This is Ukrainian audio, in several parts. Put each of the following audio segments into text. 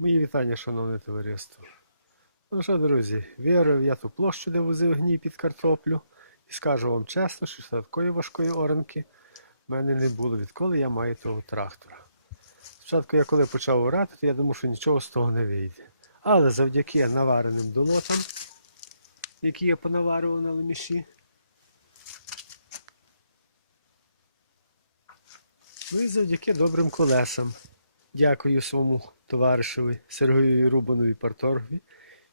Мої вітання, шановне товариство. Ну що, друзі, вірив я ту площу, де возив гній під картоплю, і скажу вам чесно, що такої важкої оранки в мене не було, відколи я маю того трактора. Спочатку я коли почав орати, то я думав, що нічого з того не вийде. Але завдяки навареним долотам, які я понаварював на леміші, ну і завдяки добрим колесам. Дякую своєму товаришеві Сергію Рубанові Парторгові,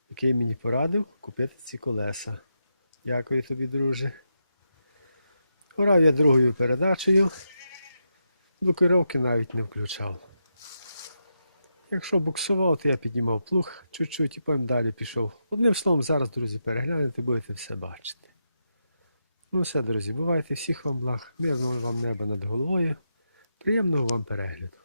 який мені порадив купити ці колеса. Дякую тобі, друже. Орав я другою передачею. До керовки навіть не включав. Якщо буксував, то я піднімав плуг чуть-чуть і потім далі пішов. Одним словом, зараз, друзі, переглянете, будете все бачити. Ну все, друзі, бувайте, всіх вам благ, мирного вам неба над головою. Приємного вам перегляду.